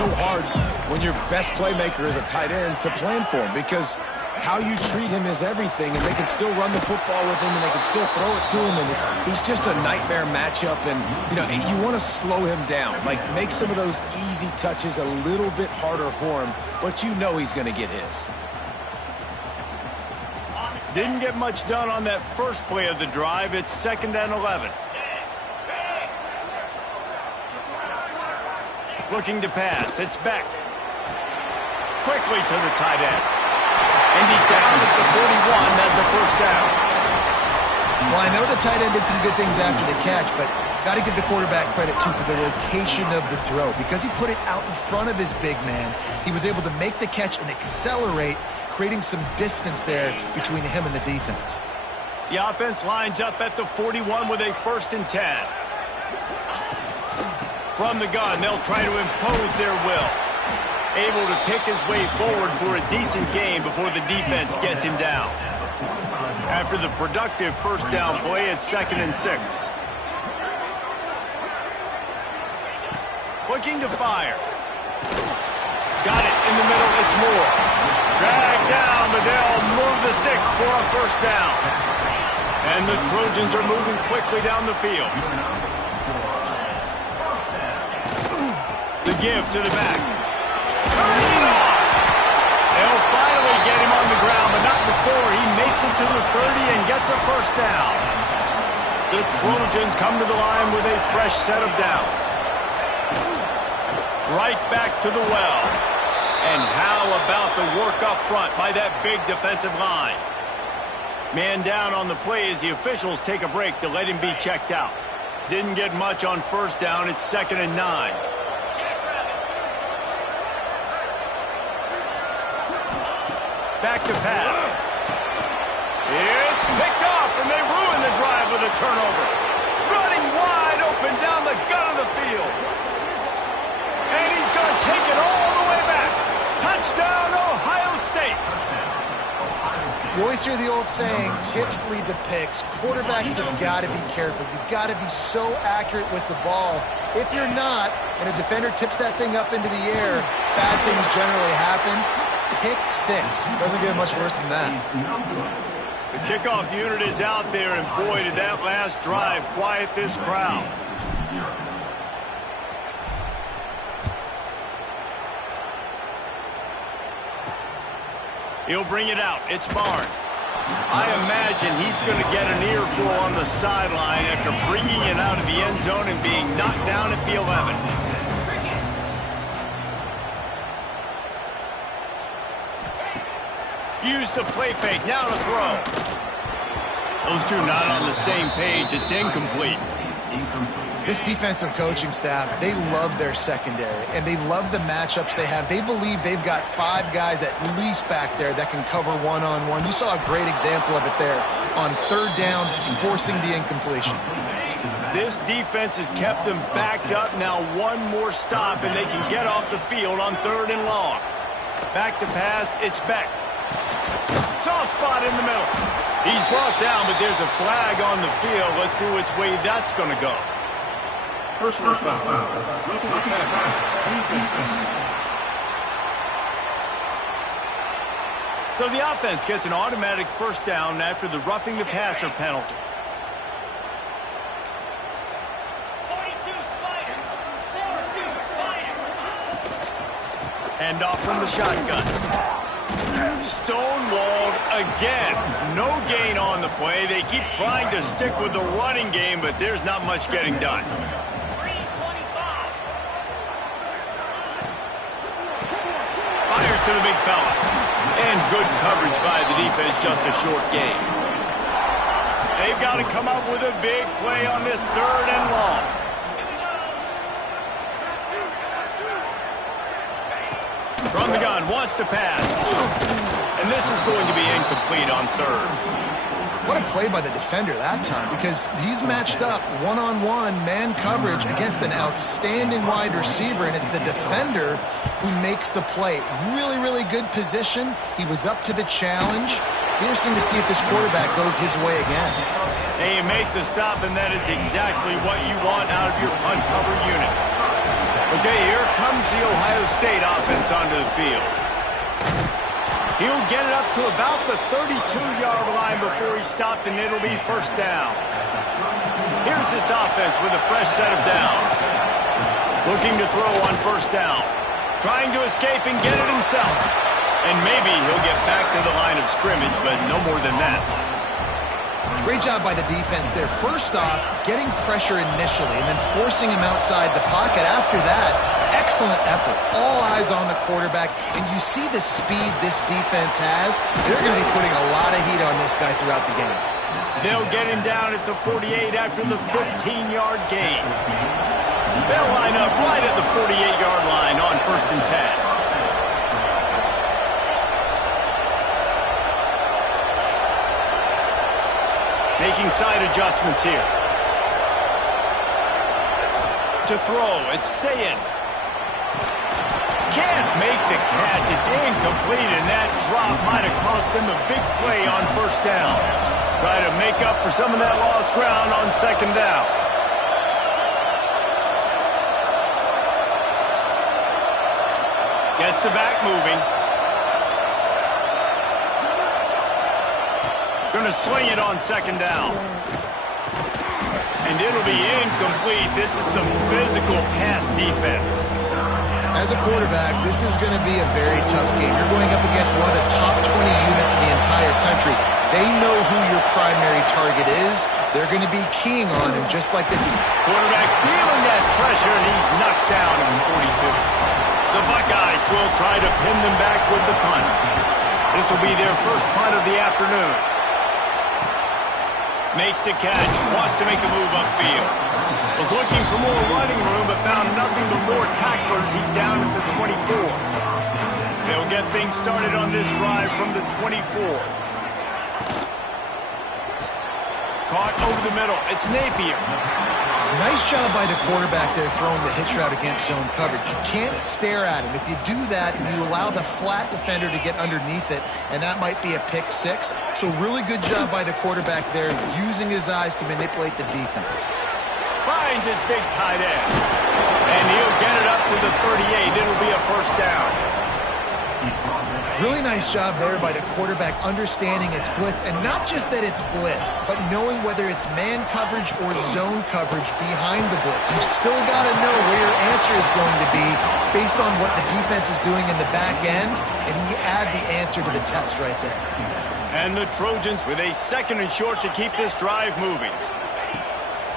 so hard when your best playmaker is a tight end to plan for him, because how you treat him is everything, and they can still run the football with him, and they can still throw it to him, and he's just a nightmare matchup. And, you know, you want to slow him down, like make some of those easy touches a little bit harder for him, but you know he's going to get his. Didn't get much done on that first play of the drive. It's 2nd and 11. Looking to pass. It's Beck. Quickly to the tight end. And he's down at the 41. That's a first down. Well, I know the tight end did some good things after the catch, but got to give the quarterback credit, too, for the location of the throw. Because he put it out in front of his big man, he was able to make the catch and accelerate, creating some distance there between him and the defense. The offense lines up at the 41 with a 1st and 10. From the gun, they'll try to impose their will. Able to pick his way forward for a decent gain before the defense gets him down. After the productive first down play, it's 2nd and 6. Looking to fire. Got it in the middle, it's Moore. Dragged down, but they'll move the sticks for a first down. And the Trojans are moving quickly down the field. The give to the back. They'll finally get him on the ground, but not before he makes it to the 30 and gets a first down. The Trojans come to the line with a fresh set of downs. Right back to the well. And how about the work up front by that big defensive line? Man down on the play as the officials take a break to let him be checked out. Didn't get much on first down. It's 2nd and 9. Back to pass. It's picked off, and they ruin the drive with a turnover. Running wide open down the gut of the field. And he's going to take it all the way back. Touchdown, Ohio State. You always hear the old saying, tips lead to picks. Quarterbacks have got to be careful. You've got to be so accurate with the ball. If you're not, and a defender tips that thing up into the air, bad things generally happen. Pick 6. Doesn't get much worse than that. The kickoff unit is out there, and boy, did that last drive quiet this crowd. He'll bring it out. It's Barnes. I imagine he's going to get an earful on the sideline after bringing it out of the end zone and being knocked down at the 11. Use the play fake, now to throw. Those two not on the same page, it's incomplete. This defensive coaching staff, they love their secondary, and they love the matchups they have. They believe they've got 5 guys at least back there that can cover one-on-one. You saw a great example of it there on 3rd down, forcing the incompletion. This defense has kept them backed up. Now one more stop, and they can get off the field on 3rd and long. Back to pass, it's Beck. Soft spot in the middle. He's brought down, but there's a flag on the field. Let's see which way that's going to go. Personal foul. So the offense gets an automatic first down after the roughing the passer penalty. 42 Spider. 42 Spider. Hand off from the shotgun. Stonewalled again. No gain on the play. They keep trying to stick with the running game, but there's not much getting done. Fires to the big fella. And good coverage by the defense, just a short gain. They've got to come up with a big play on this 3rd and long. From the gun, wants to pass. And this is going to be incomplete on 3rd. What a play by the defender that time, because he's matched up one-on-one man coverage against an outstanding wide receiver, and it's the defender who makes the play. Really, really good position. He was up to the challenge. Interesting to see if this quarterback goes his way again. They make the stop, and that is exactly what you want out of your punt cover unit. Okay, here comes the Ohio State offense onto the field. He'll get it up to about the 32-yard line before he's stopped, and it'll be first down. Here's this offense with a fresh set of downs. Looking to throw on first down. Trying to escape and get it himself. And maybe he'll get back to the line of scrimmage, but no more than that. Great job by the defense there. First off, getting pressure initially and then forcing him outside the pocket. After that, excellent effort. All eyes on the quarterback. And you see the speed this defense has. They're going to be putting a lot of heat on this guy throughout the game. They'll get him down at the 48 after the 15-yard gain. They'll line up right at the 48-yard line on 1st and 10. Making side adjustments here. To throw, it's Sayin. Can't make the catch. It's incomplete, and that drop might have cost them a big play on first down. Try to make up for some of that lost ground on second down. Gets the back moving. Going to sling it on second down. And it'll be incomplete. This is some physical pass defense. As a quarterback, this is going to be a very tough game. You're going up against one of the top 20 units in the entire country. They know who your primary target is. They're going to be keying on him just like they do. Quarterback feeling that pressure, and he's knocked down at 42. The Buckeyes will try to pin them back with the punt. This will be their first punt of the afternoon. Makes the catch, wants to make a move upfield. Was looking for more running room, but found nothing but more tacklers. He's down at the 24. They'll get things started on this drive from the 24. Caught over the middle. It's Napier. Nice job by the quarterback there throwing the hitch route against zone coverage. You can't stare at him. If you do that, and you allow the flat defender to get underneath it, and that might be a pick six. So really good job by the quarterback there using his eyes to manipulate the defense. Finds his big tight end. And he'll get it up to the 38. It'll be a first down. Really nice job there by the quarterback understanding it's blitz, and not just that it's blitz, but knowing whether it's man coverage or zone coverage behind the blitz. You've still got to know where your answer is going to be based on what the defense is doing in the back end, and he add the answer to the test right there. And the Trojans with a 2nd and short to keep this drive moving.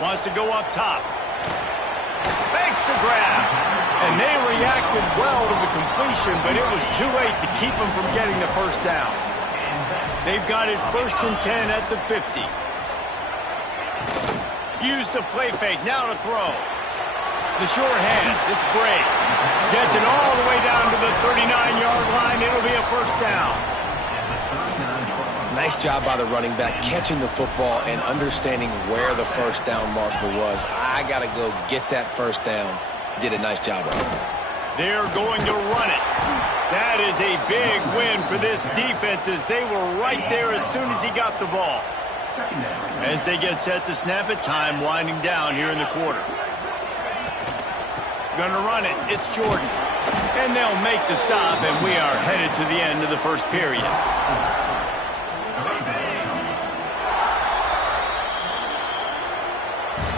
Wants to go up top. Makes the grab. And they reacted well to the completion, but it was too late to keep them from getting the first down. They've got it 1st and 10 at the 50. Use the play fake, now to throw. The short hands, it's Bray. Gets it all the way down to the 39-yard line. It'll be a first down. Nice job by the running back, catching the football and understanding where the first down marker was. I got to go get that first down. He did a nice job of it. They're going to run it. That is a big win for this defense, as they were right there as soon as he got the ball. As they get set to snap it, time winding down here in the quarter. Gonna run it. It's Jordan. And they'll make the stop, and we are headed to the end of the first period.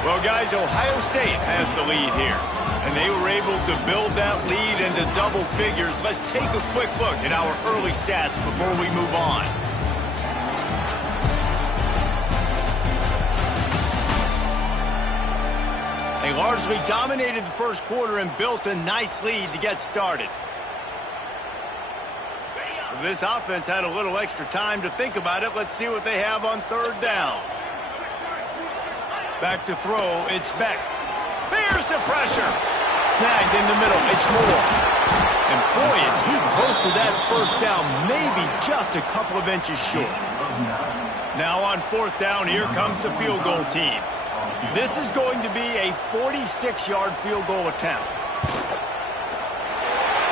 Well, guys, Ohio State has the lead here, and they were able to build that lead into double figures. Let's take a quick look at our early stats before we move on. They largely dominated the first quarter and built a nice lead to get started. This offense had a little extra time to think about it. Let's see what they have on 3rd down. Back to throw, it's Beck. Here's the pressure. Snagged in the middle, it's Moore. And boy, is he close to that first down, maybe just a couple of inches short. Now on 4th down, here comes the field goal team. This is going to be a 46-yard field goal attempt.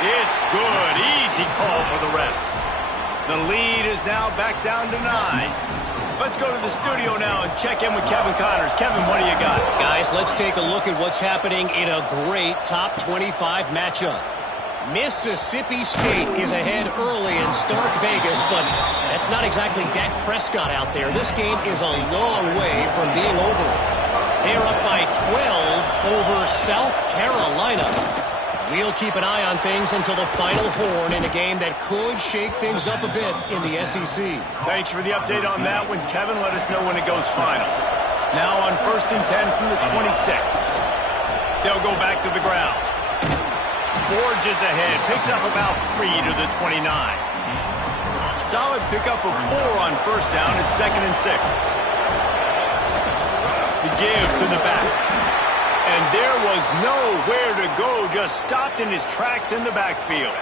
It's good, easy call for the refs. The lead is now back down to 9. Let's go to the studio now and check in with Kevin Connors. Kevin, what do you got? Guys, let's take a look at what's happening in a great top 25 matchup. Mississippi State is ahead early in Stark Vegas, but that's not exactly Dak Prescott out there. This game is a long way from being over. They're up by 12 over South Carolina. We'll keep an eye on things until the final horn in a game that could shake things up a bit in the SEC. Thanks for the update on that one, Kevin. Let us know when it goes final. Now on 1st and 10 from the 26. They'll go back to the ground. Forges ahead, picks up about 3 to the 29. Solid pickup of 4 on 1st down. It's 2nd and 6. The give to the back. And there was nowhere to go, just stopped in his tracks in the backfield.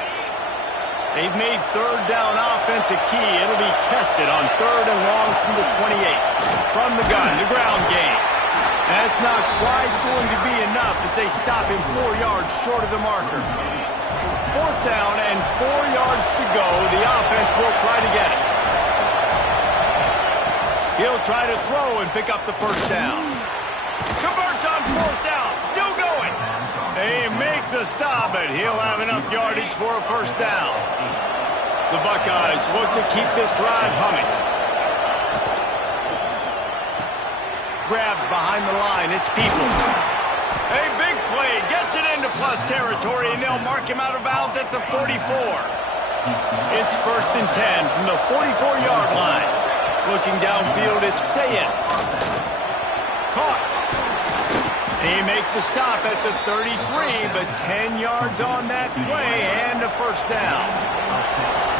They've made 3rd down offense a key. It'll be tested on 3rd and long from the 28. From the gun, the ground game. That's not quite going to be enough as they stop him 4 yards short of the marker. 4th down and 4 yards to go. The offense will try to get it. He'll try to throw and pick up the 1st down. Converts on 4th down. Still going. They make the stop, but he'll have enough yardage for a 1st down. The Buckeyes look to keep this drive humming. Grabbed behind the line. It's Peoples. A big play. Gets it into plus territory, and they'll mark him out of bounds at the 44. It's 1st and 10 from the 44-yard line. Looking downfield, it's Sayed. Caught. They make the stop at the 33, but 10 yards on that play and a 1st down.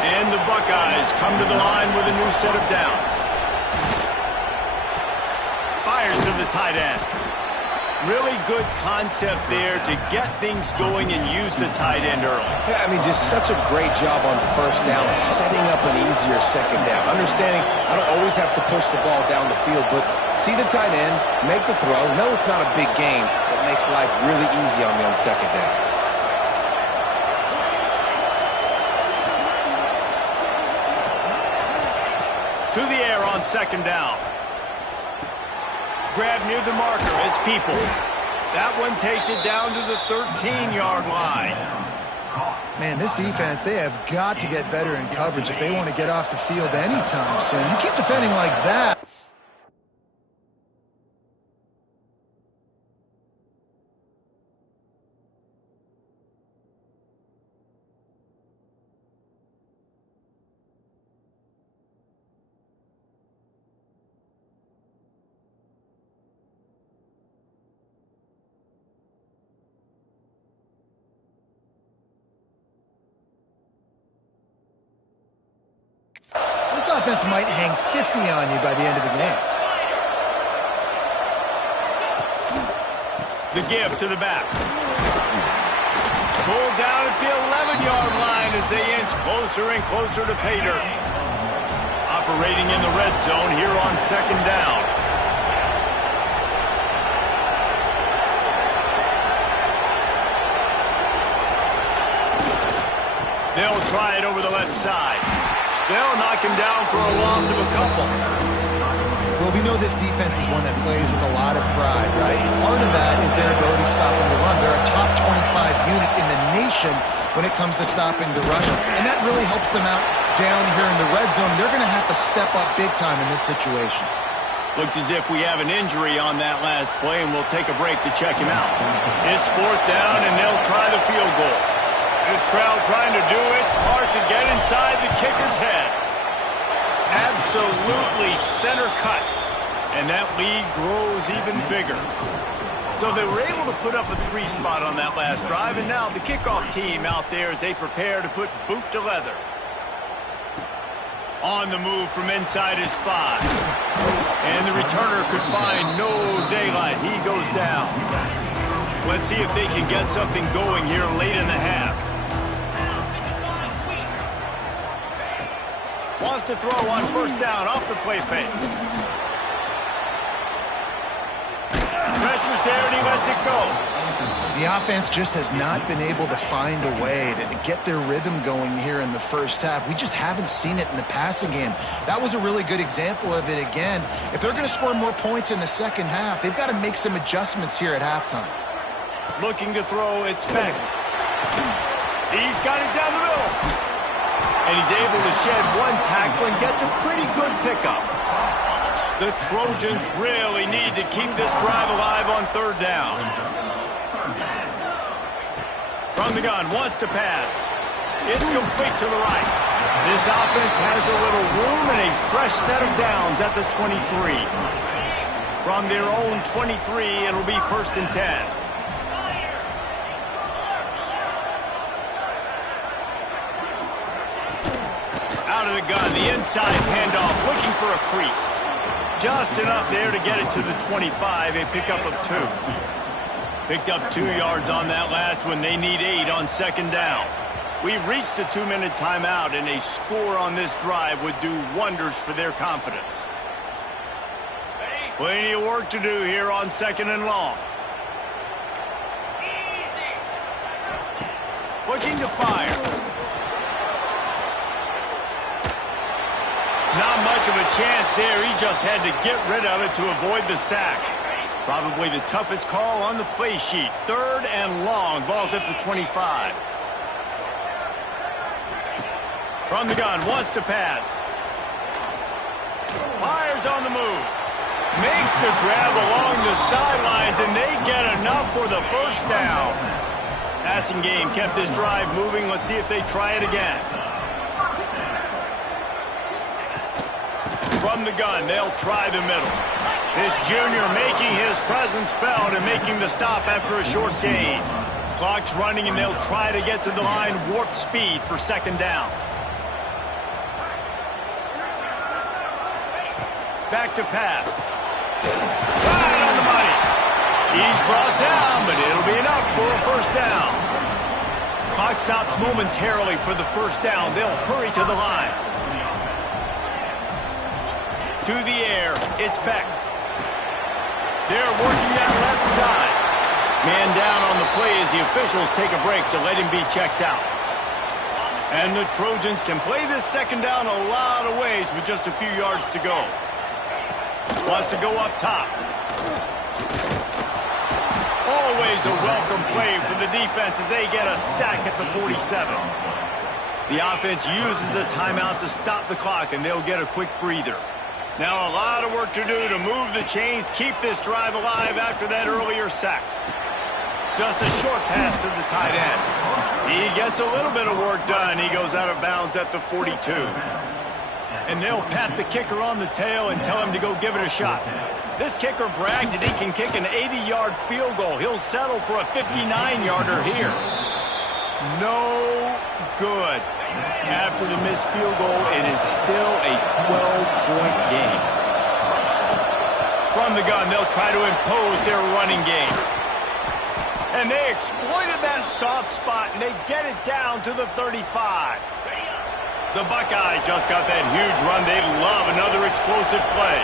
And the Buckeyes come to the line with a new set of downs. Fires to the tight end. Really good concept there to get things going and use the tight end early. Yeah, I mean, just such a great job on 1st down, setting up an easier 2nd down. Understanding I don't always have to push the ball down the field, but see the tight end, make the throw. No, it's not a big gain, but makes life really easy on me on 2nd down. To the air on 2nd down. Grab near the marker. It's Peoples. That one takes it down to the 13-yard line. Man, this defense, they have got to get better in coverage if they want to get off the field anytime soon. You keep defending like that. This offense might hang 50 on you by the end of the game. The give to the back. Pulled down at the 11-yard line as they inch closer and closer to pay dirt. Operating in the red zone here on 2nd down. They'll try it over the left side. They'll knock him down for a loss of a couple. Well, we know this defense is one that plays with a lot of pride, right? Part of that is their ability to stop the run. They're a top 25 unit in the nation when it comes to stopping the rush. And that really helps them out down here in the red zone. They're going to have to step up big time in this situation. Looks as if we have an injury on that last play, and we'll take a break to check him out. It's 4th down, and they'll try the field goal. This crowd trying to do its part to get inside the kicker's head. Absolutely center cut. And that lead grows even bigger. So they were able to put up a 3 spot on that last drive, and now the kickoff team out there as they prepare to put boot to leather. On the move from inside his 5. And the returner could find no daylight. He goes down. Let's see if they can get something going here late in the half. Wants to throw on 1st down off the play fake. Pressure's there and he lets it go. The offense just has not been able to find a way to get their rhythm going here in the first half. We just haven't seen it in the passing game. That was a really good example of it again. If they're going to score more points in the second half, they've got to make some adjustments here at halftime. Looking to throw, it's Beck. He's got it down the middle. And he's able to shed one tackle and gets a pretty good pickup. The Trojans really need to keep this drive alive on third down. From the gun, wants to pass. It's complete to the right. This offense has a little room and a fresh set of downs at the 23. From their own 23, it'll be 1st and 10. Out of the gun, the inside handoff, looking for a crease. Just enough there to get it to the 25, a pickup of 2. Picked up 2 yards on that last one. They need 8 on second down. We've reached the 2-minute timeout, and a score on this drive would do wonders for their confidence. Plenty of work to do here on 2nd and long. Looking to fire. Not much of a chance there. He just had to get rid of it to avoid the sack. Probably the toughest call on the play sheet. 3rd and long. Ball's at the 25. From the gun, wants to pass. Fires on the move. Makes the grab along the sidelines, and they get enough for the 1st down. Passing game kept this drive moving. Let's see if they try it again. From the gun, they'll try the middle. This junior making his presence felt and making the stop after a short gain. Clock's running, and they'll try to get to the line warp speed for 2nd down. Back to pass. Right on the money. He's brought down, but it'll be enough for a 1st down. Clock stops momentarily for the 1st down. They'll hurry to the line. To the air, it's Beck. They're working that left side. Man down on the play as the officials take a break to let him be checked out. And the Trojans can play this 2nd down a lot of ways with just a few yards to go. Wants to go up top. Always a welcome play for the defense as they get a sack at the 47. The offense uses a timeout to stop the clock, and they'll get a quick breather. Now a lot of work to do to move the chains, keep this drive alive after that earlier sack. Just a short pass to the tight end. He gets a little bit of work done. He goes out of bounds at the 42. And they'll pat the kicker on the tail and tell him to go give it a shot. This kicker brags that he can kick an 80-yard field goal. He'll settle for a 59-yarder here. No good. After the missed field goal, it is still a 12-point game. From the gun, they'll try to impose their running game. And they exploited that soft spot, and they get it down to the 35. The Buckeyes just got that huge run. They love another explosive play.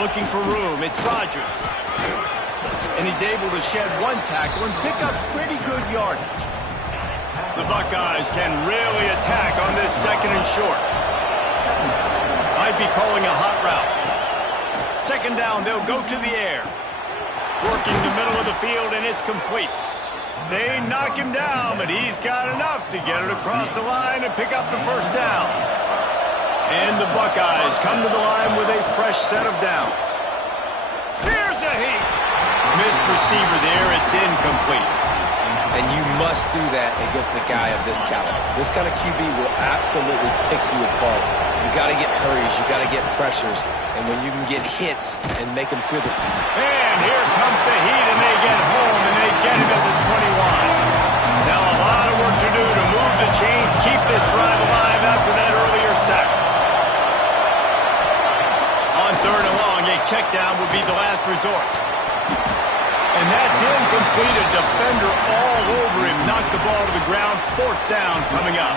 Looking for room, it's Rodgers. And he's able to shed one tackle and pick up pretty good yardage. The Buckeyes can really attack on this 2nd and short. Might be calling a hot route. 2nd down, they'll go to the air. Working the middle of the field, and it's complete. They knock him down, but he's got enough to get it across the line and pick up the 1st down. And the Buckeyes come to the line with a fresh set of downs. Here's a heat. Missed receiver there. It's incomplete. And you must do that against a guy of this caliber. This kind of QB will absolutely pick you apart. You got to get hurries. You got to get pressures. And when you can get hits and make them feel the... And here comes the heat, and they get home, and they get him at the 21. Now a lot of work to do to move the chains, keep this drive alive after that earlier sack. On 3rd and long, a check down would be the last resort. And that's incomplete. A defender all over him. Knocked the ball to the ground. 4th down coming up.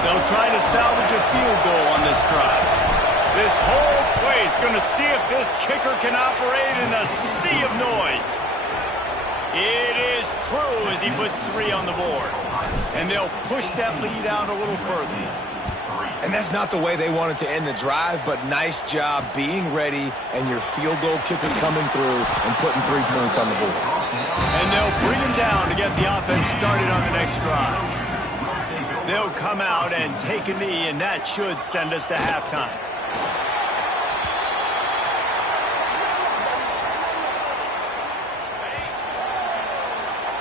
They'll try to salvage a field goal on this drive. This whole place going to see if this kicker can operate in a sea of noise. It is true as he puts 3 on the board. And they'll push that lead out a little further. And that's not the way they wanted to end the drive, but nice job being ready and your field goal kicker coming through and putting 3 points on the board. And they'll bring him down to get the offense started on the next drive. They'll come out and take a knee, and that should send us to halftime.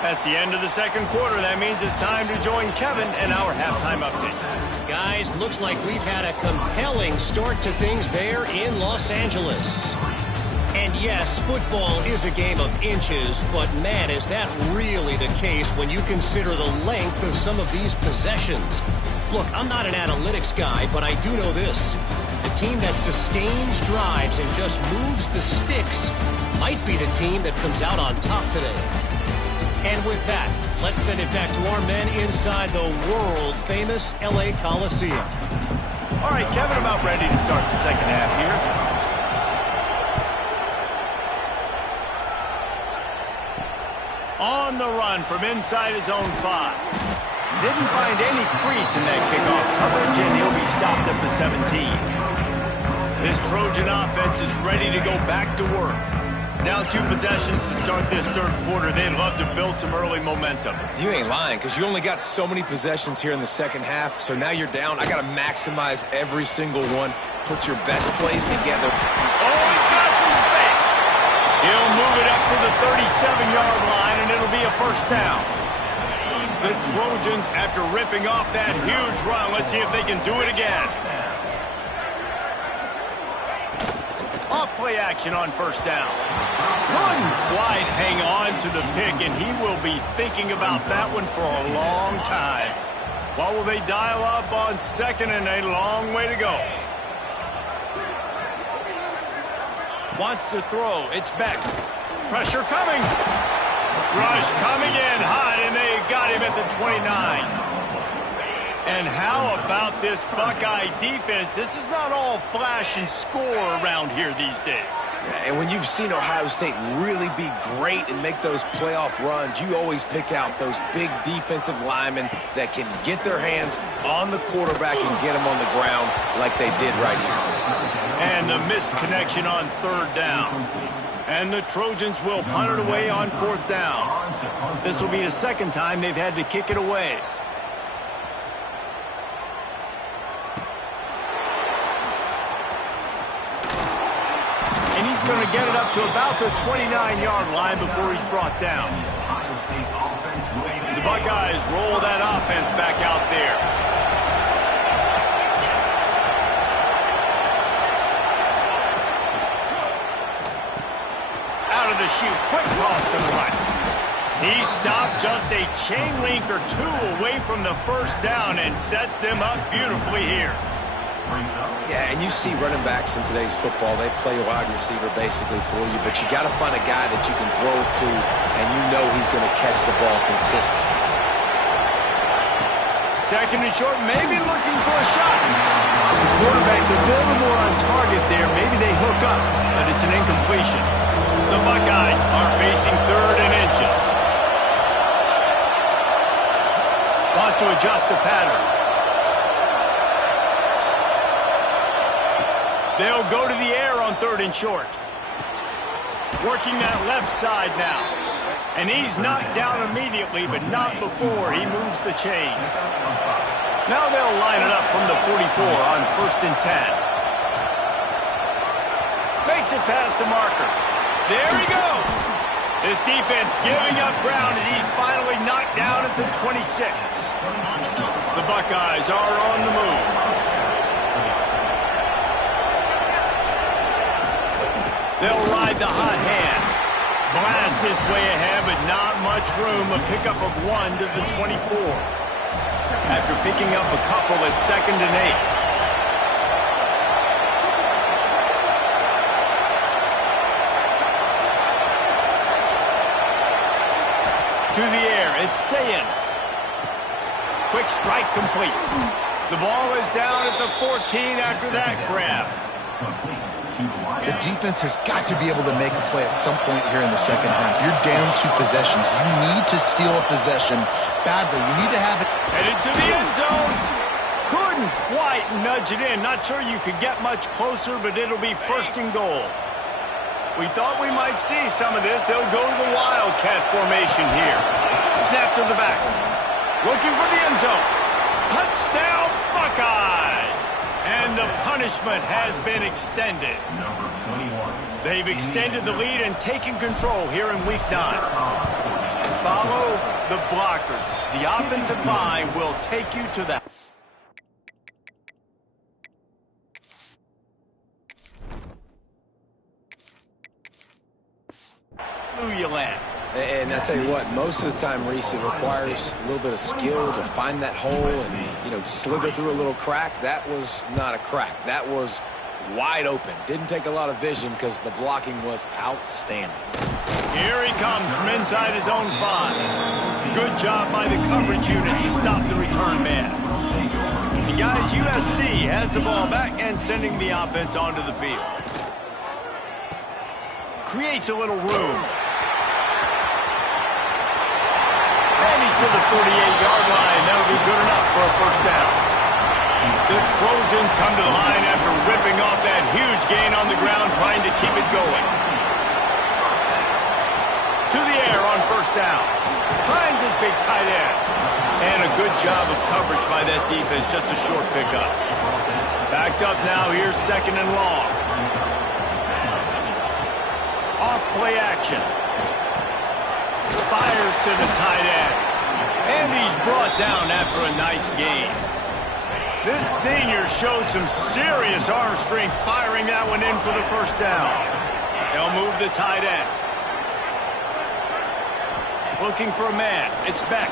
That's the end of the second quarter. That means it's time to join Kevin in our halftime update. Guys, looks like we've had a compelling start to things there in Los Angeles. And yes, football is a game of inches, but man, is that really the case when you consider the length of some of these possessions. Look, I'm not an analytics guy, but I do know this. The team that sustains drives and just moves the sticks might be the team that comes out on top today. And with that, let's send it back to our men inside the world-famous LA Coliseum. All right, Kevin, about ready to start the second half here. On the run from inside his own 5. Didn't find any crease in that kickoff coverage, and he'll be stopped at the 17. This Trojan offense is ready to go back to work. Down 2 possessions to start this third quarter. They'd love to build some early momentum. You ain't lying, because you only got so many possessions here in the second half, so now you're down. I got to maximize every single one. Put your best plays together. Oh, he's got some space. He'll move it up to the 37-yard line, and it'll be a first down. The Trojans, after ripping off that huge run, let's see if they can do it again. Off play action on first down. Couldn't quite hang on to the pick, and he will be thinking about that one for a long time. What will they dial up on second and a long way to go? Wants to throw. It's back. Pressure coming. Rush coming in hot, and they got him at the 29. And how about this Buckeye defense? This is not all flash and score around here these days. And when you've seen Ohio State really be great and make those playoff runs, you always pick out those big defensive linemen that can get their hands on the quarterback and get him on the ground like they did right here. And the missed connection on third down. And the Trojans will punt it away on fourth down. This will be the second time they've had to kick it away. And he's going to get it up to about the 29-yard line before he's brought down. The Buckeyes roll that offense back out there. Out of the chute, quick toss to the right. He stopped just a chain link or 2 away from the first down and sets them up beautifully here. Yeah, and you see running backs in today's football, they play wide receiver basically for you, but you got to find a guy that you can throw it to, and you know he's going to catch the ball consistently. Second and short, maybe looking for a shot. The quarterback's a little more on target there. Maybe they hook up, but it's an incompletion. The Buckeyes are facing third and inches. Wants to adjust the pattern. They'll go to the air on third and short. Working that left side now. And he's knocked down immediately, but not before he moves the chains. Now they'll line it up from the 44 on first and 10. Makes it past the marker. There he goes. This defense giving up ground as he's finally knocked down at the 26. The Buckeyes are on the move. They'll ride the hot hand. Blast his way ahead, but not much room. A pickup of 1 to the 24. After picking up a couple at second and 8. To the air, it's Sayin. Quick strike complete. The ball is down at the 14 after that grab. The defense has got to be able to make a play at some point here in the second half. You're down 2 possessions. You need to steal a possession badly. You need to have it. Headed to the end zone. Couldn't quite nudge it in. Not sure you could get much closer, but it'll be 1st and goal. We thought we might see some of this. They'll go to the Wildcat formation here. Snap to the back. Looking for the end zone. Touchdown, Buckeyes! And the punishment has been extended. They've extended the lead and taken control here in Week 9. Follow the blockers. The offensive line will take you to the... Hallelujah land. And I tell you what, most of the time, Reese, it requires a little bit of skill to find that hole and, you know, slither through a little crack. That was not a crack. That was wide open. Didn't take a lot of vision because the blocking was outstanding. Here he comes from inside his own 5. Good job by the coverage unit to stop the return man. And guys, USC has the ball back and sending the offense onto the field. Creates a little room. And he's to the 48-yard line. That'll be good enough for a 1st down. The Trojans come to the line after ripping off that huge gain on the ground, trying to keep it going. To the air on 1st down. Finds his big tight end. And a good job of coverage by that defense, just a short pickup. Backed up now, here's 2nd and long. Off play action. Fires to the tight end. And he's brought down after a nice gain. This senior showed some serious arm strength firing that one in for the 1st down. They'll move the tight end. Looking for a man. It's Beck.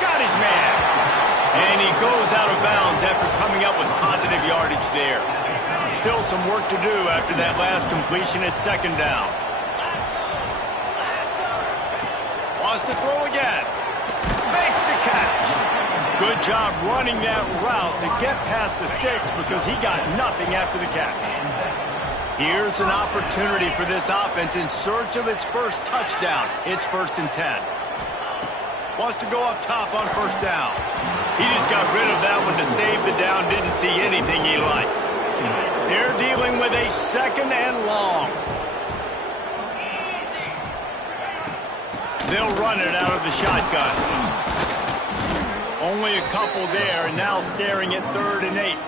Got his man. And he goes out of bounds after coming up with positive yardage there. Still some work to do after that last completion at 2nd down. Wants to throw again. Makes the catch. Good job running that route to get past the sticks because he got nothing after the catch. Here's an opportunity for this offense in search of its 1st touchdown. It's 1st and 10. Wants to go up top on 1st down. He just got rid of that one to save the down. Didn't see anything he liked. They're dealing with a 2nd and long. They'll run it out of the shotgun. Only a couple there, and now staring at 3rd and 8.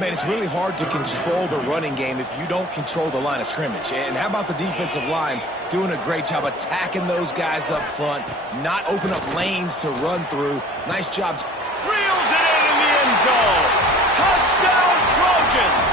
Man, it's really hard to control the running game if you don't control the line of scrimmage. And how about the defensive line doing a great job attacking those guys up front, not open up lanes to run through. Nice job. Reels it in the end zone. Touchdown, Trojans.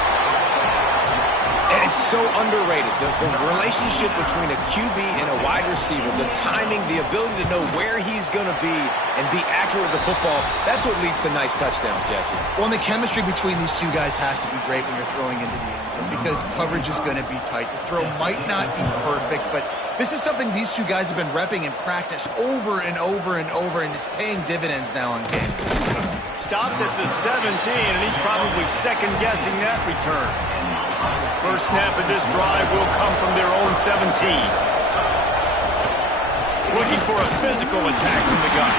And it's so underrated. The relationship between a QB and a wide receiver, the timing, the ability to know where he's going to be and be accurate with the football, that's what leads to nice touchdowns, Jesse. Well, and the chemistry between these 2 guys has to be great when you're throwing into the end zone because coverage is going to be tight. The throw might not be perfect, but this is something these 2 guys have been repping in practice over and over and over, and it's paying dividends now on game. Stopped at the 17, and he's probably second-guessing that return. First snap of this drive will come from their own 17. Looking for a physical attack from the gun.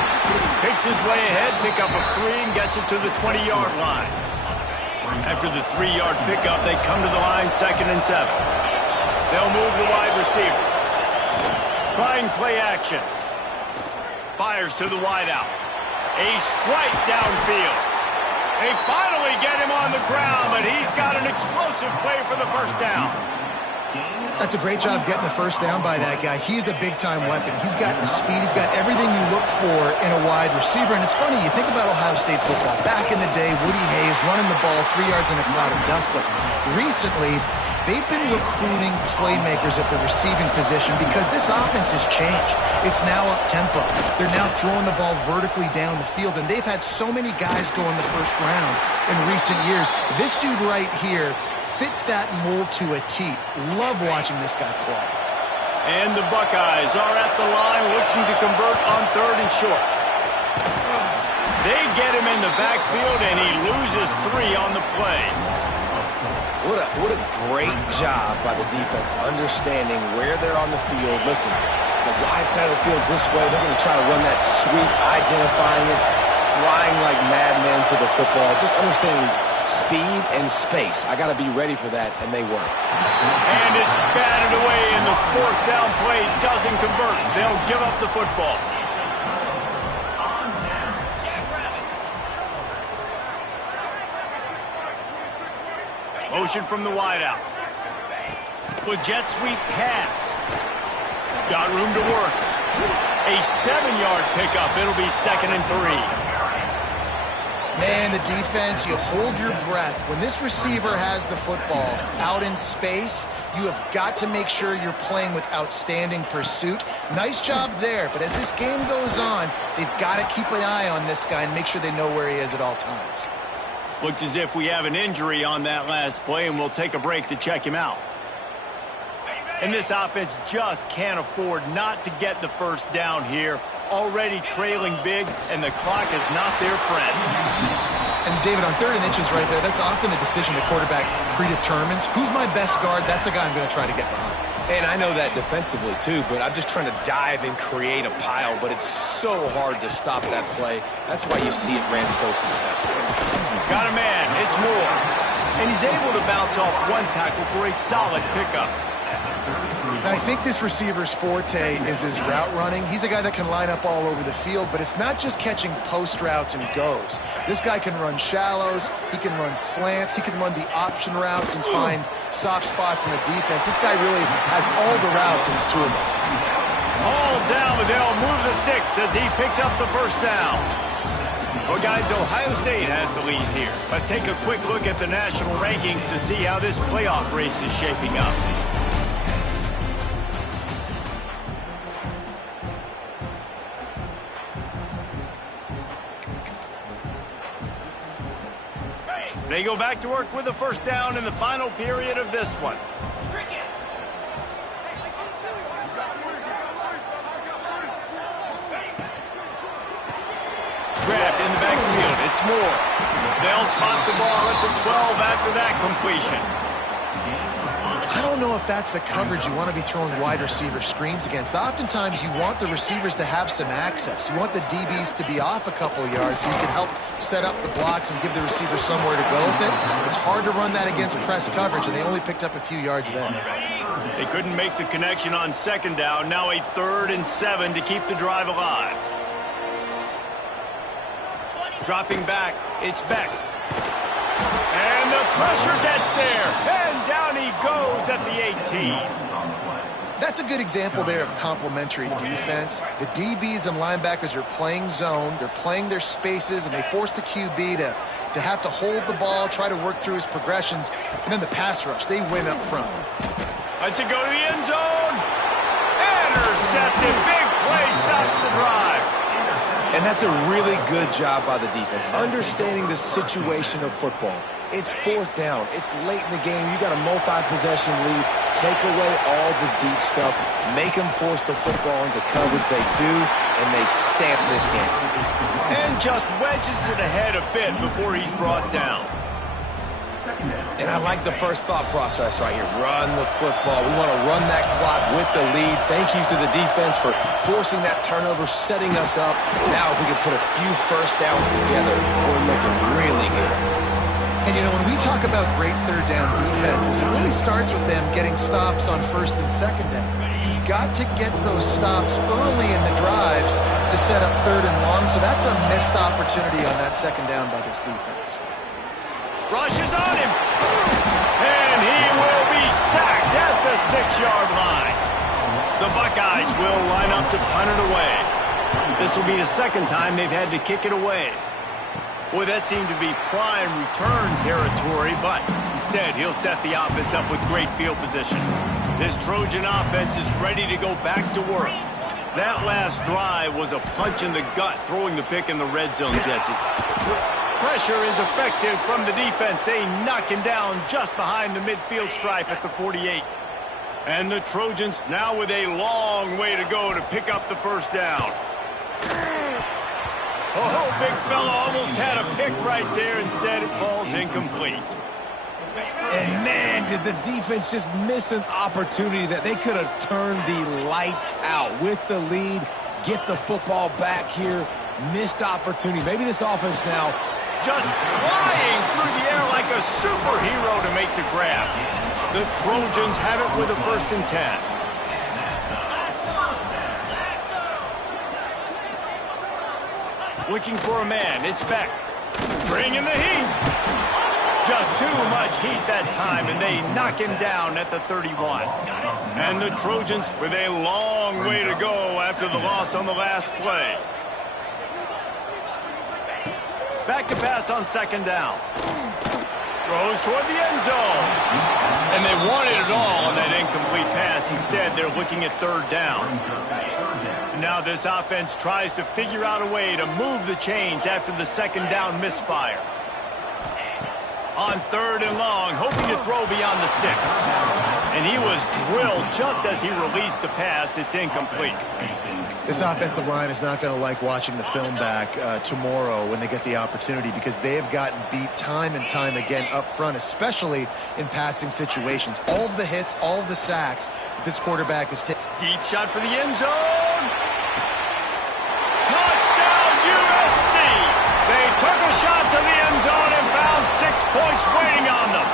Picks his way ahead, pick up a 3, and gets it to the 20-yard line. After the 3-yard pickup, they come to the line 2nd and 7. They'll move the wide receiver. Trying play action. Fires to the wideout. A strike downfield. They finally get him on the ground, but he's got an explosive play for the 1st down. That's a great job getting the 1st down by that guy. He's a big-time weapon. He's got the speed. He's got everything you look for in a wide receiver. And it's funny, you think about Ohio State football. Back in the day, Woody Hayes running the ball 3 yards in a cloud of dust. But recently, they've been recruiting playmakers at the receiving position because this offense has changed. It's now up-tempo. They're now throwing the ball vertically down the field, and they've had so many guys go in the 1st round in recent years. This dude right here fits that mold to a T. Love watching this guy play. And the Buckeyes are at the line looking to convert on 3rd and short. They get him in the backfield, and he loses 3 on the play. What a great job by the defense understanding where they're on the field. Listen, the wide side of the field this way, they're going to try to run that sweep, identifying it, flying like madmen to the football, just understanding speed and space. I got to be ready for that, and they were. And it's batted away, and the 4th down play doesn't convert. They'll give up the football. Motion from the wideout. Good jet sweep pass. Got room to work. A 7-yard pickup. It'll be 2nd and 3. Man, the defense, you hold your breath. When this receiver has the football out in space, you have got to make sure you're playing with outstanding pursuit. Nice job there, but as this game goes on, they've got to keep an eye on this guy and make sure they know where he is at all times. Looks as if we have an injury on that last play, and we'll take a break to check him out. And this offense just can't afford not to get the first down here. Already trailing big, and the clock is not their friend. And David, on 3rd and inches right there, that's often a decision the quarterback predetermines. Who's my best guard? That's the guy I'm going to try to get behind. And I know that defensively, too, but I'm just trying to dive and create a pile, but it's so hard to stop that play. That's why you see it ran so successful. Got a man. It's Moore. And he's able to bounce off 1 tackle for a solid pickup. And I think this receiver's forte is his route running. He's a guy that can line up all over the field, but it's not just catching post routes and goes. This guy can run shallows, he can run slants, he can run the option routes and find soft spots in the defense. This guy really has all the routes in his toolbox. All down, but they'll move the sticks as he picks up the first down. Well, guys, Ohio State has the lead here. Let's take a quick look at the national rankings to see how this playoff race is shaping up. They go back to work with a first down in the final period of this one. Grabbed in the backfield. It's Moore. They'll spot the ball at the 12 after that completion. I don't know if that's the coverage you want to be throwing wide receiver screens against. Oftentimes, you want the receivers to have some access. You want the DBs to be off a couple of yards so you can help set up the blocks and give the receiver somewhere to go with it. It's hard to run that against press coverage, and they only picked up a few yards there. They couldn't make the connection on 2nd down. Now a 3rd and 7 to keep the drive alive. Dropping back, it's Beck. And the pressure gets there. And down he goes at the 18. That's a good example there of complementary defense. The DBs and linebackers are playing zone. They're playing their spaces, and they force the QB to have to hold the ball, try to work through his progressions. And then the pass rush, they win up front. Let's it go to the end zone. Intercepted. Big play stops the drive. And that's a really good job by the defense, understanding the situation of football. It's 4th down. It's late in the game. You got a multi-possession lead. Take away all the deep stuff. Make them force the football into coverage. They do, and they stamp this game. And just wedges it ahead a bit before he's brought down. And I like the first thought process right here. Run the football. We want to run that clock with the lead. Thank you to the defense for forcing that turnover, setting us up. Now if we can put a few first downs together, we're looking really good. And, you know, when we talk about great 3rd down defenses, it really starts with them getting stops on 1st and 2nd down. You've got to get those stops early in the drives to set up 3rd and long, so that's a missed opportunity on that 2nd down by this defense. Rushes on him. And he will be sacked at the 6-yard line. The Buckeyes will line up to punt it away. This will be the 2nd time they've had to kick it away. Boy, that seemed to be prime return territory, but instead he'll set the offense up with great field position. This Trojan offense is ready to go back to work. That last drive was a punch in the gut, throwing the pick in the red zone, Jesse. Pressure is effective from the defense. They knock him down just behind the midfield stripe at the 48. And the Trojans now with a long way to go to pick up the first down. Oh, big fella almost had a pick right there. Instead, it falls incomplete. And, man, did the defense just miss an opportunity that they could have turned the lights out with the lead, get the football back here. Missed opportunity. Maybe this offense now just flying through the air like a superhero to make the grab. The Trojans have it with a 1st and 10. Looking for a man. It's Beck. Bringing the heat. Just too much heat that time, and they knock him down at the 31. And the Trojans with a long way to go after the loss on the last play. Back to pass on 2nd down. Throws toward the end zone. And they wanted it all on that incomplete pass. Instead, they're looking at 3rd down. Now this offense tries to figure out a way to move the chains after the 2nd down misfire. On 3rd and long, hoping to throw beyond the sticks. And he was drilled just as he released the pass. It's incomplete. This offensive line is not going to like watching the film back tomorrow when they get the opportunity, because they have gotten beat time and time again up front, especially in passing situations. All of the hits, all of the sacks that this quarterback is taking. Deep shot for the end zone. Touchdown, USC! They took a shot to the end zone and found 6 points waiting on them.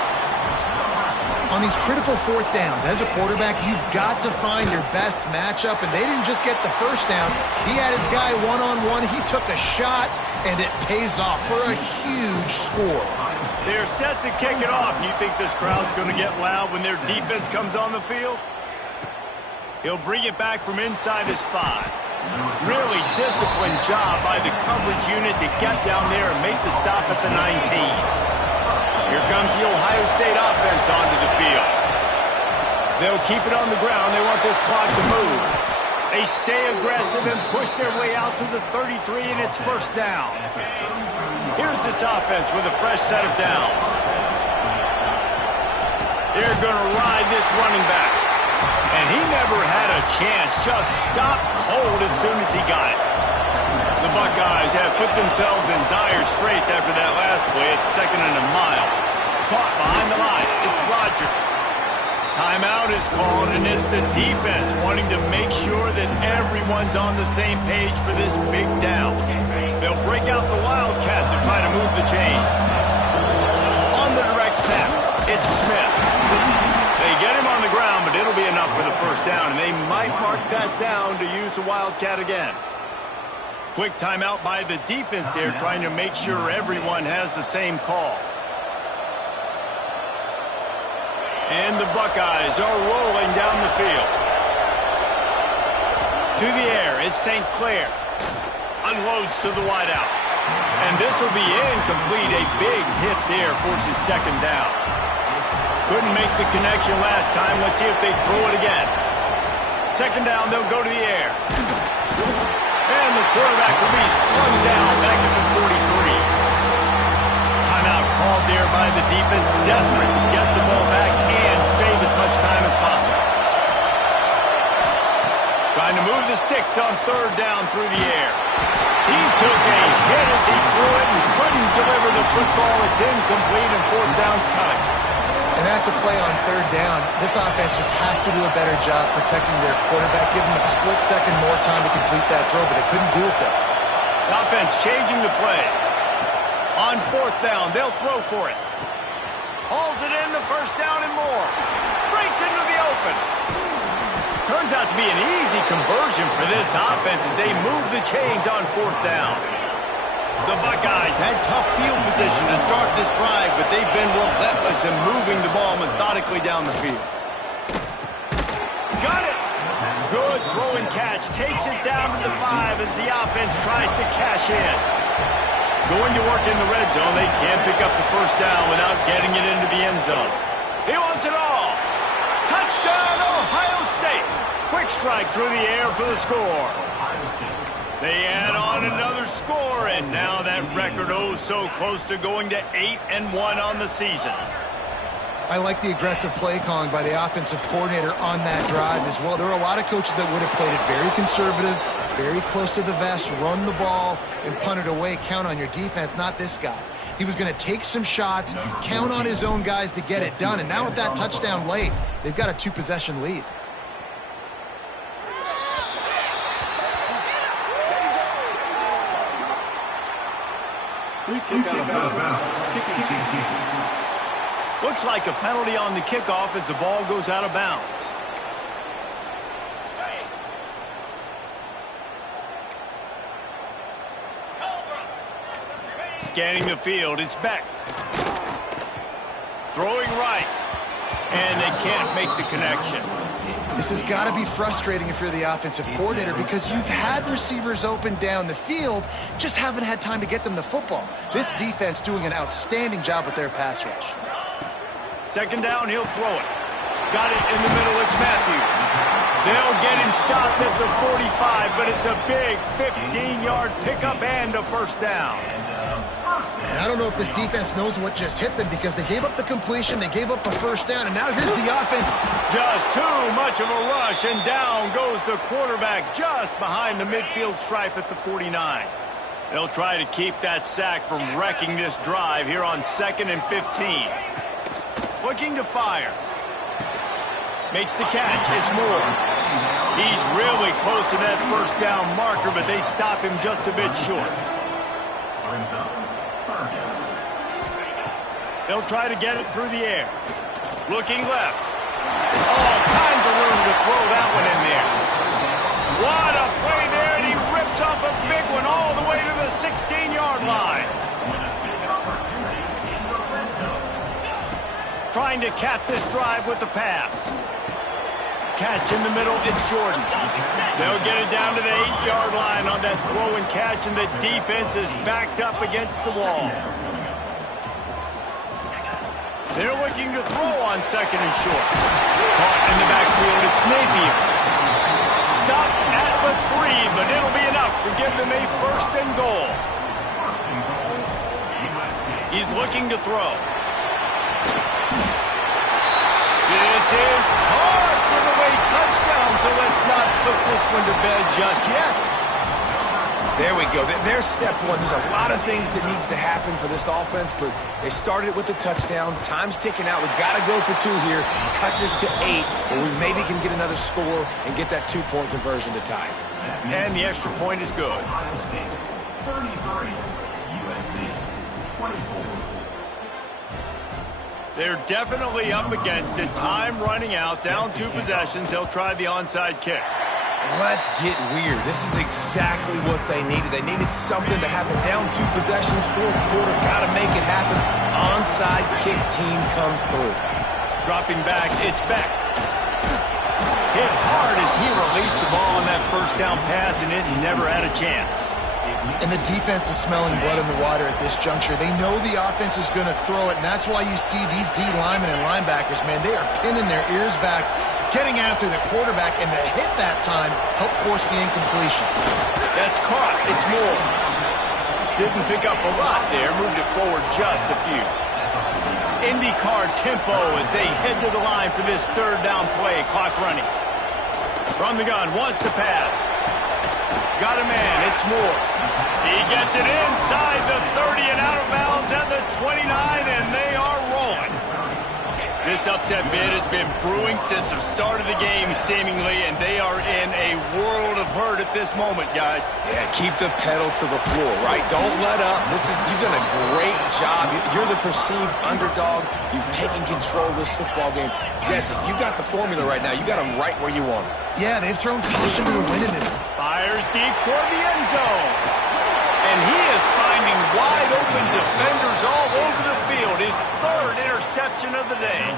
On these critical 4th downs, as a quarterback, you've got to find your best matchup, and they didn't just get the 1st down. He had his guy one-on-one. He took a shot, and it pays off for a huge score. They're set to kick it off, and you think this crowd's going to get loud when their defense comes on the field? He'll bring it back from inside his 5. Really disciplined job by the coverage unit to get down there and make the stop at the 19. Here comes the Ohio State offense onto the field. They'll keep it on the ground. They want this clock to move. They stay aggressive and push their way out to the 33, and it's 1st down. Here's this offense with a fresh set of downs. They're going to ride this running back. And he never had a chance. Just stopped cold as soon as he got it. The Buckeyes have put themselves in dire straits after that last play. It's 2nd and a mile. Caught behind the line. It's Rodgers. Timeout is called, and it's the defense wanting to make sure that everyone's on the same page for this big down. They'll break out the Wildcat to try to move the chains. On the direct snap, it's Smith. They get him on the ground, but it'll be enough for the 1st down, and they might mark that down to use the Wildcat again. Quick timeout by the defense there, trying to make sure everyone has the same call. And the Buckeyes are rolling down the field. To the air, it's St. Clair. Unloads to the wideout. And this will be incomplete. A big hit there forces 2nd down. Couldn't make the connection last time. Let's see if they throw it again. 2nd down, they'll go to the air. And the quarterback will be slung down back at the 43. Timeout called there by the defense, desperate to get the ball back and save as much time as possible. Trying to move the sticks on 3rd down through the air. He took a hit as he threw it and couldn't deliver the football. It's incomplete, and 4th down's coming. And that's a play on 3rd down. This offense just has to do a better job protecting their quarterback. Give him a split second more time to complete that throw, but they couldn't do it there. The offense changing the play. On 4th down, they'll throw for it. Hauls it in, the 1st down and more. Breaks into the open. Turns out to be an easy conversion for this offense as they move the chains on 4th down. The Buckeyes had tough field position to start this drive, but they've been relentless in moving the ball methodically down the field. Got it! Good throw and catch. Takes it down to the 5 as the offense tries to cash in. Going to work in the red zone. They can't pick up the 1st down without getting it into the end zone. He wants it all. Touchdown, Ohio State. Quick strike through the air for the score. They add on another score, and now that record oh so close to going to 8-1 on the season. I like the aggressive play calling by the offensive coordinator on that drive as well. There are a lot of coaches that would have played it very conservative, very close to the vest, run the ball, and punt it away. Count on your defense, not this guy. He was going to take some shots, count on his own guys to get it done. And now with that touchdown late, they've got a 2-possession lead. Free kick out of bounds. Kicking team. Looks like a penalty on the kickoff as the ball goes out of bounds. Scanning the field, it's Beck. Throwing right. And they can't make the connection. This has got to be frustrating if you're the offensive coordinator because you've had receivers open down the field, just haven't had time to get them the football. This defense doing an outstanding job with their pass rush. Second down, he'll throw it. Got it in the middle, it's Matthews. They'll get him stopped at the 45, but it's a big 15-yard pickup and a first down. And I don't know if this defense knows what just hit them because they gave up the completion, they gave up a first down, and now here's the offense. Just too much of a rush, and down goes the quarterback just behind the midfield stripe at the 49. They'll try to keep that sack from wrecking this drive here on 2nd and 15. Looking to fire. Makes the catch. It's Moore. He's really close to that first down marker, but they stop him just a bit short. They'll try to get it through the air. Looking left. All kinds of room to throw that one in there. What a play there, and he rips off a big one all the way to the 16-yard line. Trying to cap this drive with the pass. Catch in the middle, it's Jordan. They'll get it down to the 8-yard line on that throw and catch, and the defense is backed up against the wall. They're looking to throw on 2nd and short. Caught in the backfield, it's Napier. Stop at the 3, but it'll be enough to give them a 1st and goal. He's looking to throw. This is hard for the late touchdown, so let's not put this one to bed just yet. There we go. There's step one. There's a lot of things that needs to happen for this offense, but they started with the touchdown. Time's ticking out. We've got to go for 2 here. Cut this to 8, or we maybe can get another score and get that 2-point conversion to tie it. And the extra point is good. 33, USC, 24. They're definitely up against it. Time running out. Down 2 possessions. They'll try the onside kick. Let's get weird. This is exactly what they needed. They needed something to happen. Down 2 possessions, 4th quarter. Got to make it happen. Onside kick team comes through. Dropping back, it's Beck. Hit hard as he released the ball on that first down pass, and it never had a chance. And the defense is smelling blood in the water at this juncture. They know the offense is going to throw it, and that's why you see these D linemen and linebackers, man, they are pinning their ears back, getting after the quarterback, and the hit that time helped force the incompletion. That's caught. It's Moore. Didn't pick up a lot there. Moved it forward just a few. IndyCar tempo as they head to the line for this 3rd down play. Clock running. From the gun. Wants to pass. Got a man. It's Moore. He gets it inside the 30 and out of bounds at the 29, and they are rolling. This upset bid has been brewing since the start of the game, seemingly, and they are in a world of hurt at this moment, guys. Yeah, keep the pedal to the floor, right? Don't let up. You've done a great job. You're the perceived underdog. You've taken control of this football game. Jesse, you got the formula right now. You got them right where you want them. Yeah, they've thrown caution to the wind in this. Fires deep toward the end zone. And he is finding wide open defenders all over the field. His 3rd interception of the day.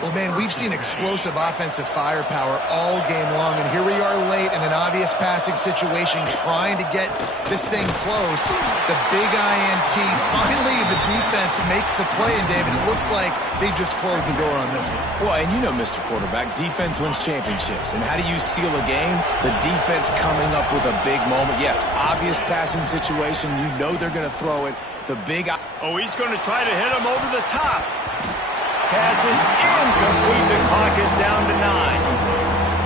Well, man, we've seen explosive offensive firepower all game long, and here we are late in an obvious passing situation trying to get this thing close. The big INT. Finally, the defense makes a play, and David, it looks like they just closed the door on this one. Well, and you know, Mr. Quarterback, defense wins championships. And how do you seal a game? The defense coming up with a big moment. Yes, obvious passing situation. You know they're going to throw it. The big... Oh, he's going to try to hit him over the top. pass is incomplete. The clock is down to 9.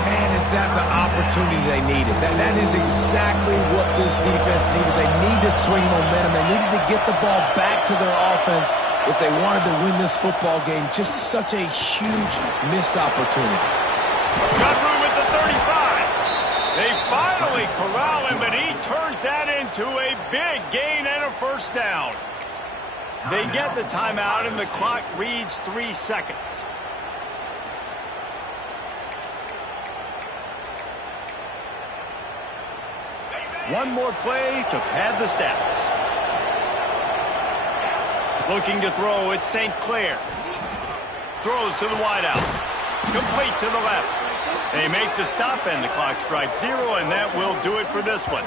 Man, is that the opportunity they needed? That is exactly what this defense needed. They need to swing momentum. They needed to get the ball back to their offense if they wanted to win this football game. Just such a huge missed opportunity. Got room at the 35. They finally corral him, but he turns that into a big gain and a first down. They get the timeout, and the clock reads 3 seconds. One more play to pad the stats. Looking to throw, it's St. Clair. Throws to the wideout. Complete to the left. They make the stop, and the clock strikes 0, and that will do it for this one.